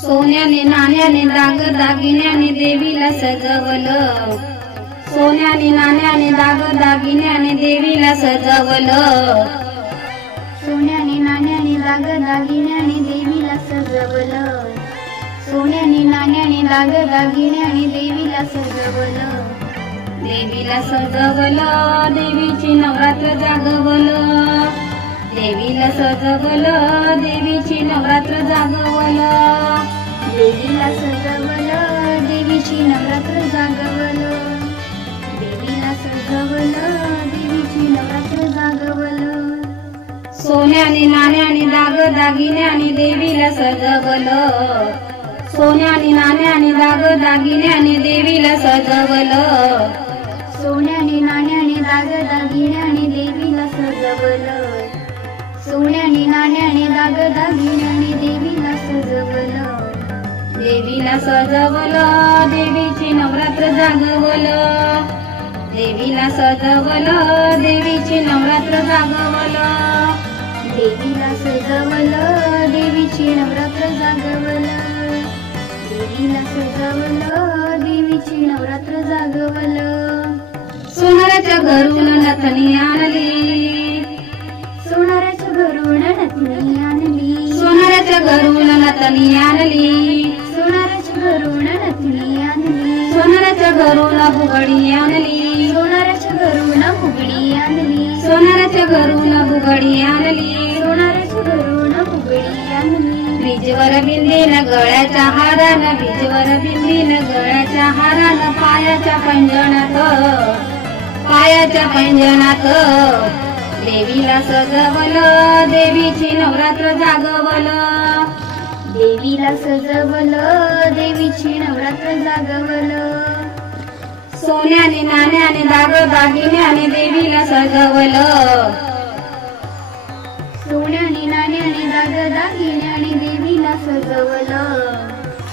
सोन्याने नाण्याने दागिन्याने देवीला सजवलं, सोन्याने नाण्याने दागिन्याने देवीला सजवलं, सोन्याने नाण्याने दागिन्याने देवीला सजवलं, सोन्याने नाण्याने दागिन्याने देवीला सजवलं, देवीला सजवलं, देवीची नवरात्र जागवलं, देवीला सजवलं, देवीची नवरात्र जागवलं, देवीला सजवलं, देवीची नवरात्र जागवलं, देवीला सजवलं, देवीची नवरात्र जागवलं, सोन्याने नाण्याने दागिन्याने देवीला सजवलं, सोन्याने नाण्याने दागिन्याने देवीला सजवलं, सोन्याने नाण्याने दागिन्याने देवीला सजवलं, सोन्याने नाण्याने दागिन्याने देवीला सजवलं, देवीला सजवलं, देवीची नवरात्र जागवलं, देवीला सजवलं, देवीची नवरात्र जागवलं, देवीला सजवलं, देवीची नवरात्र जागवलं, देवीला सजवलं, देवीची नवरात्र जागवलं, सोनाराच्या घरून नथनी आणली, सोनाराच्या घरून नथनी आणली, सोनाराच्या घरून नथनी आणली, सोनाराच्या घरून नथनी आणली, सोनाराच्या घरून बुगडी आणली, सोनाराच्या घरून फुगडी आणली, सोनाराच्या घरून बुगडी आणली, सोनाराच्या घरून फुगडी आणली, बीजवर बिंदीन गळ्याच्या हारान, बीजवर बिंदीन गळ्याच्या हारान, पायाच्या पैंजणात देवीला सजवलं, देवीची नवरात्र जागवलं, देवीला सजवलं, देवीची नवरात्र जागवलं, सोन्याने नाण्याने दागिन्याने देवीला सजवलं, सोन्याने नाण्याने दागिन्याने देवीला सजवलं,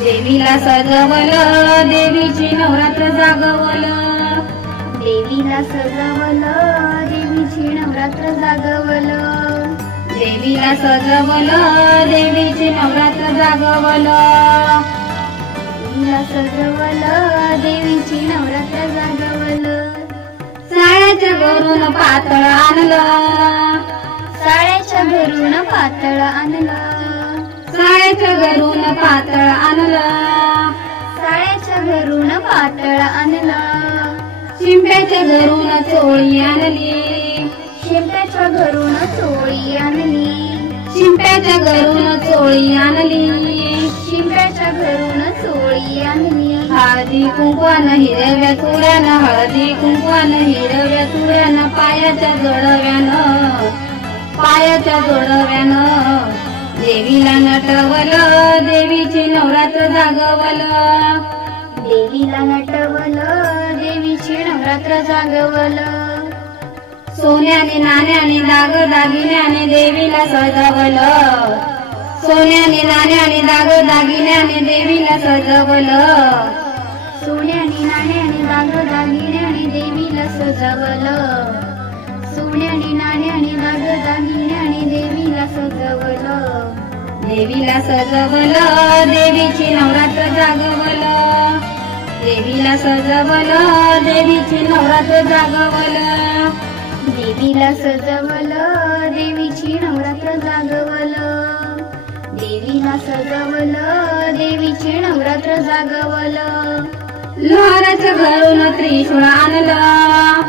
देवीला सजवलं, देवीची नवरात्र जागवलं, देवीला सजवलं, देवीची नवरात्र जागवलं, देवीला सजवलं, देवीची नवरात्र जागवलं, देवीला सजवलं, देवीची नवरात्र जागवलं, साळ्याच्या घरून पातळ आणलं, साळ्याच्या घरून पातळ आणलं, साळ्याच्या घरून पातळ आणलं, साळ्याच्या घरून पातळ आणलं, शिंप्याच्या घरून चोळी आणली, शिंप्याच्या घरून चोळी आणली, शिंप्याच्या घरून चोळी आणली, शिंप्याच्या घरून चोळी आणली, हळदी कुंकवानं हिरव्या चुड्यानं, हळदी कुंकवानं हिरव्या चुड्यानं, पायाच्या जोडव्यानं देवीला नटवलं, देवीची नवरात्र जागवलं, देवीला नटवलं, देवीची नवरात्र जागवलं, सोन्याने नाण्याने दागिन्याने देवीला सजवलं, सोन्याने नाण्याने दागिन्याने देवीला सजवलं, सोन्याने नाण्याने दागिन्याने देवीला सजवलं, सोन्याने नाण्याने दागिन्याने देवीला सजवलं, देवीला सजवलं, देवीची नवरात्र जागवलं, देवीला सजवलं, देवीची नवरात्र जागवलं, देवीला सजवलं, देवीची नवरात्र जागवलं, देवीला सजवलं, देवीची नवरात्र जागवलं, लोहाराच्या घरून त्रिशूळ आणलं,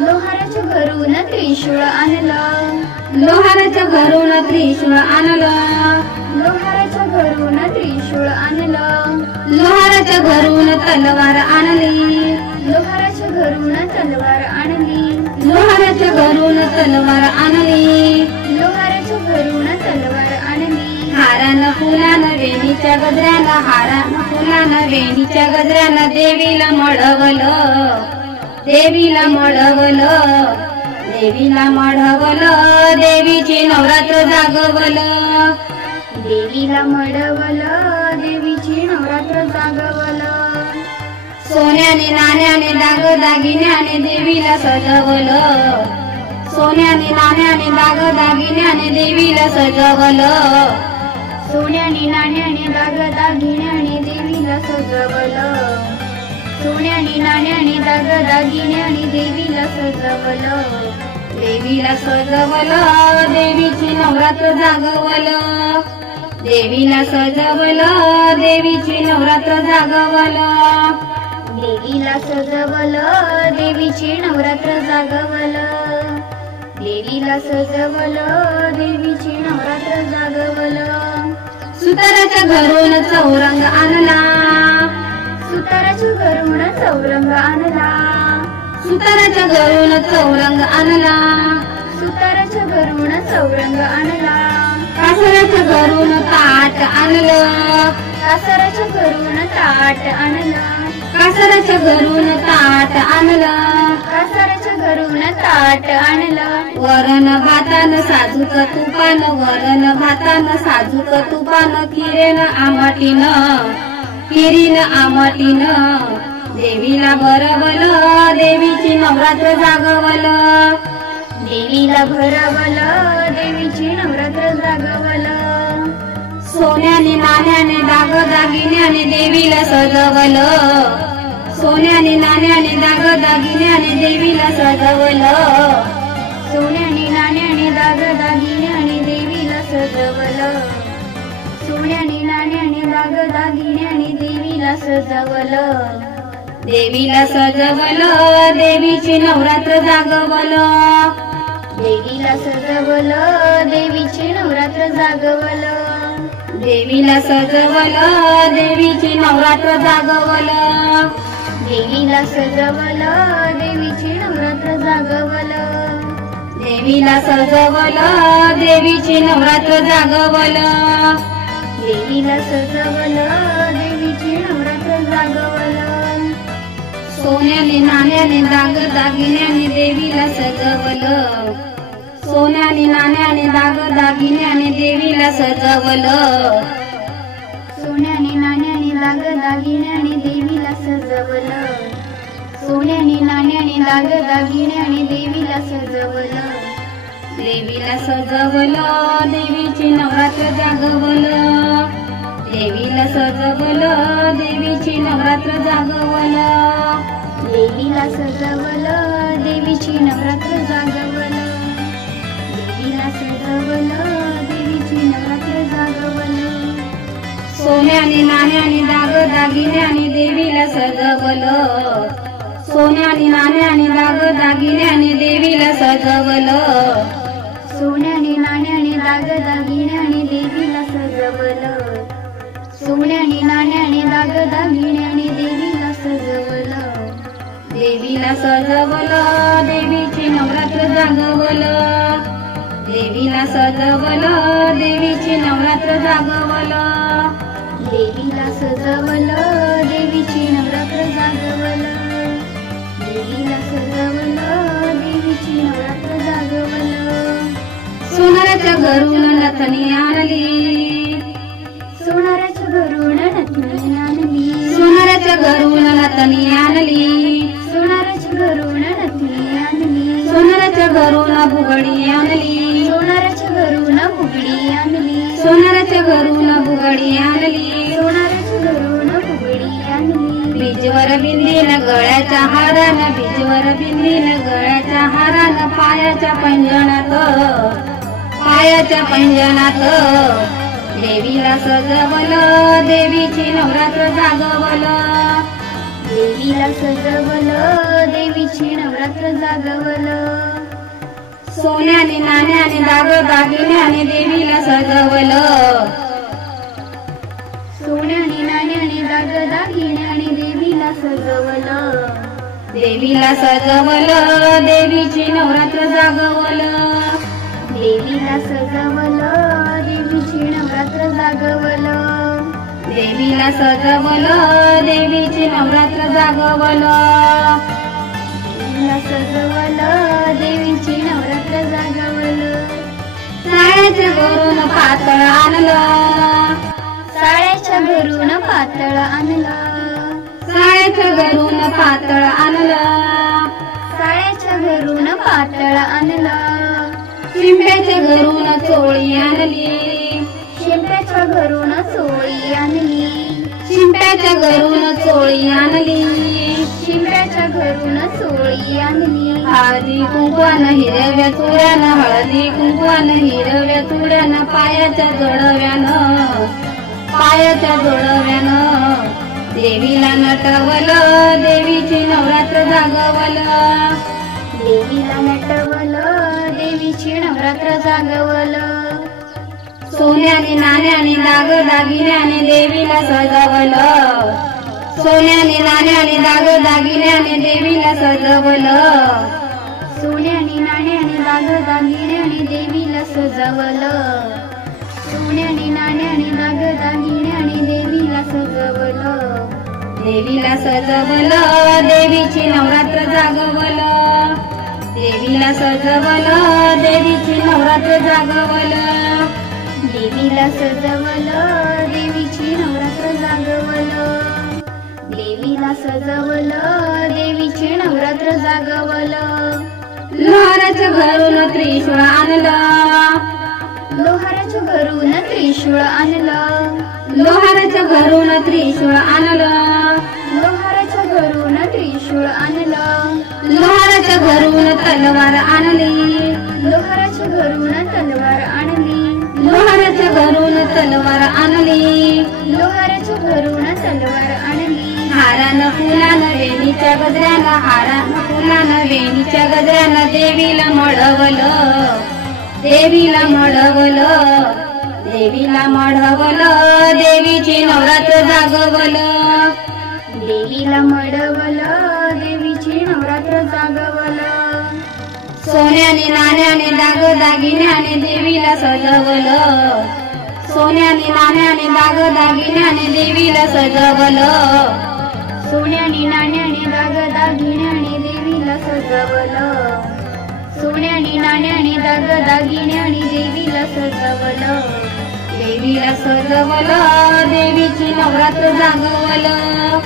लोहाराच्या घरून त्रिशूळ आणलं, लोहाराच्या घरून त्रिशूळ आणलं, लोहाराच्या घरून त्रिशूळ आणलं, लोहाराच्या घरून तलवार आणली, लोहाराच्या घरून तलवार आणली, लोहाराच्या घरून तलवार आणली, लोहाराच्या घरून तलवार आणली, हारानं फुलानं वेणीच्या गजऱ्यानं, हारानं फुलानं वेणीच्या गजऱ्यानं देवीला मळवलं, देवीला मळवलं, देवीला मळवलं, देवीची नवरात्र जागवलं, देवीला मळवलं, देवीची नवरात्र जागवलं, सोन्याने नाण्याने दागिन्याने देवीला सजवलं, सोन्याने नाण्याने दागिन्याने देवीला सजवलं, सोन्याने नाण्याने सोन्याने नाण्याने दागदागिन्याने देवीला सजवलं. देवीला सजवलं देवीची नवरात्र जागवलं. देवीला सजवलं देवीची नवरात्र जागवलं. देवीला सजवलं देवीची नवरात्र जागवलं. देवीला सजवलं देवीची नवरात्र जागवलं. सुताराच्या घरून चौरंग आणला. सुताराच्या घरून चौरंग आणला. सुताराच्या घरून चौरंग आणला. सुताराच्या घरून चौरंग आणला. कासराच्या घरून ताट आणलं. कासराच्या घरून ताट आणलं. कासराच्या घरून ताट आणलं. कासराच्या घरून ताट आणलं. वरण भातानं साजूक तुपानं. वरण भातानं साजूक तुपानं. खिरेन आमटीनं. खिरीन आमटीनं. देवीला भरवलं देवीची नवरात्र जागवलं. देवीला भरवलं देवीची नवरात्र जागवलं. सोन्याने नाण्याने दागदागिन्याने देवीला सजवलं. सोन्याने नाण्याने दागदागिन्याने देवीला सजवलं. सोन्याने नाण्याने दागदागिन्याने देवीला सजवलं. सोन्याने नाण्याने दागदागिन्याने देवीला सजवलं. देवीला सजवलं देवीची नवरात्र जागवलं. देवीला सजवलं देवीची नवरात्र जागवलं. देवीला सजवलं देवीची नवरात्र जागवलं. देवीला सजवलं देवीची नवरात्र जागवलं. देवीला सजवलं देवीची नवरात्र जागवलं. देवीला सजवलं देवीची नवरात्र जागवलं. सोन्याने नाण्याने दागदागिन्याने देवीला सजवलं. सोन्याने नाण्याने दागदागिन्याने देवीला सजवलं. सोन्याने नाण्याने दागदागिन्याने देवीला सजवलं. सोन्याने नाण्याने दागदागिन्याने देवीला सजवलं. देवीला सजवलं देवीची नवरात्र जागवलं. देवीला सजवलं देवीची नवरात्र जागवलं. देवीला सजवलं देवीची नवरात्र जागवलं. देवीला सजवलं देवीची नवरात्र जागवलं. सोन्याने नाण्याने दागदागिन्याने देवीला सजवलं. सोन्याने नाण्याने दागदागिन्याने देवीला सजवलं. सोन्याने नाण्याने दागदागिन्याने देवीला सजवलं. सोन्याने नाण्याने दागदागिन्याने देवीला सजवलं. देवीला सजवलं देवीची नवरात्र जागवलं. देवीला सजवलं देवीची नवरात्र जागवलं. देवीला सजवलं देवीची नवरात्र जागवलं. देवीला सजवलं देवीची नवरात्र जागवलं. सोनाराच्या घरून नथनी आणली. सोनाराच्या घरून नथनी आणली. सोनाराच्या घरून नथनी आणली. सोनाराच्या घरून नथनी आणली. सोनाराच्या घरून बुगडी आणली. सोनाराच्या घरून बुगडी आणली. सोनाराच्या घरून बुगडी आणली. सोनाराच्या घरून बुगडी आणली. बीजवर बिंदीन गळ्याच्या हारानं. बीजवर बिंदीन गळ्याच्या हारानं. पायाच्या पैंजणात. पायाच्या पैंजणात. देवीला सजवलं देवीची नवरात्र जागवलं. देवीला सजवलं देवीची नवरात्र जागवलं. सोन्याने नाण्याने दागदागिन्याने देवीला सजवलं. सोन्याने नाण्याने दागदागिन्याने देवीला सजवलं. देवीला सजवलं देवीची नवरात्र जागवलं. देवीला सजवलं देवीची नवरात्र जागवलं. देवीला सजवलं देवीची नवरात्र जागवलं. देवीला सजवलं देवीची नवरात्र जागवलं. साड्याच्या घरून पातळ आणलं. साड्याच्या घरून पातळ आणलं. साड्याच्या घरून पातळ आणलं. साड्याच्या घरून पातळ आणलं. शिंप्याच्या घरून चोळी आणली. शिंप्याच्या घरून चोळी आणली. शिंप्याच्या घरून चोळी आणली. शिंप्याच्या घरून चोळी आणली हळदी कुंकवानं हिरव्या चुड्यानं हळदी कुंकवानं हिरव्या चुड्यानं पायाच्या जोडव्यानं देवीला नटवलं देवीची नवरात्र जागवलं देवीला नटवलं देवीची नवरात्र जागवलं सोन्याने नाण्याने दागिन्याने देवीला सजवलं सोन्याने नाण्याने दागिन्याने देवीला सजवलं सोन्याने नाण्याने दागिन्याने देवीला सजवलं सोन्याने नाण्याने दागिन्याने देवीला सजवलं देवीला सजवलं देवीची नवरात्र जागवलं देवीला सजवलं देवीची नवरात्र जागवलं देवीला सजवलं देवीची नवरात्र जागवलं देवीला सजवलं देवीची नवरात्र जागवलं लोहाराच्या घरून त्रिशूळ आणलं लोहाराच्या घरून त्रिशूळ आणलं लोहाराच्या घरून त्रिशूळ आणलं लोहाराच्या घरून त्रिशूळ आणलं लोहाराच्या घरून तलवार आणली लोहाराच्या घरून तलवार आणली लोहाराच्या घरून तलवार आणली लोहाराच्या घरून तलवार आणली हारानं फुलानं वेणीच्या गजऱ्यानं हारानं फुलानं वेणीच्या गजऱ्यानं देवीला मळवलं देवीला मळवलं देवीला मळवलं देवीची नवरात्र जागवलं देवीला मळवलं देवीची नवरात्र जागवलं सोन्याने नाण्याने दागिन्याने देवीला सजवलं सोन्याने नाण्याने दागिन्याने देवीला सजवलं सोन्याने नाण्याने दागिन्याने देवीला सजवलं सोन्याने नाण्याने दागिन्याने देवीला सजवलं देवीला सजवलं देवीची नवरात्र जागवलं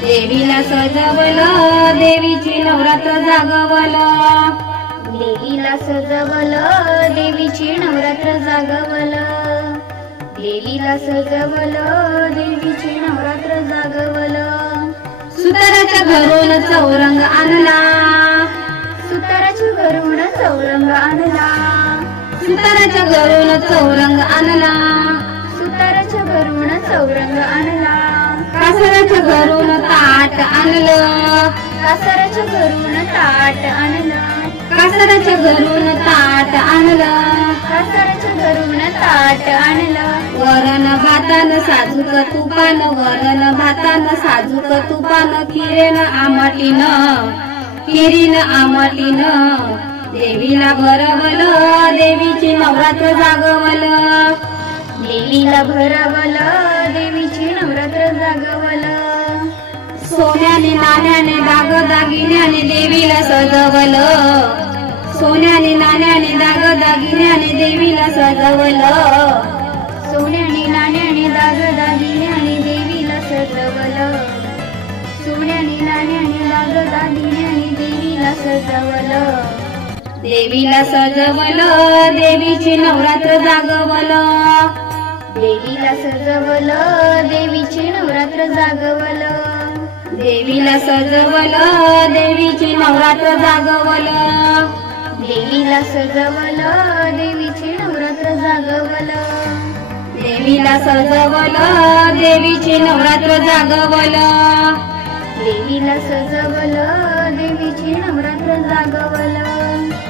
देवीला सजवलं देवीची नवरात्र जागवलं देवीला सजवलं देवीची नवरात्र जागवलं देवीला सजवलं देवीची नवरात्र जागवलं सुताराच्या घरून चौरंग आणला सुताराच्या घरून चौरंग आणला सुताराच्या घरून चौरंग आणला सुताराच्या घरून चौरंग आणला कासराच्या घरून ताट आणलं कासाराच्या घरून ताट आणलं कासराच्या घरून ताट आणलं कासाराच्या घरून ताट आणलं वरण भातानं साजूक तुपानं वरण भातानं साजूक तुपानं खिरीनं आमटीनं देवीला भरवलं देवीची नवरात्र जागवलं देवीला भरवलं देवीची नवरात्र जागवलं सोन्याने नाण्याने दागिन्याने देवीला सजवलं सोन्याने नाण्याने दागिन्याने देवीला सजवलं सोन्याने नाण्याने दागिन्याने देवीला सजवलं सोन्याने नाण्याने दागिन्याने देवीला सजवलं देवीला सजवलं देवीची नवरात्र जागवलं देवीला सजवलं देवीची नवरात्र जागवलं देवीला सजवलं देवीची नवरात्र जागवलं देवीला सजवलं देवीची नवरात्र जागवलं देवीला सजवलं देवीची नवरात्र जागवलं देवीला सजवलं देवीची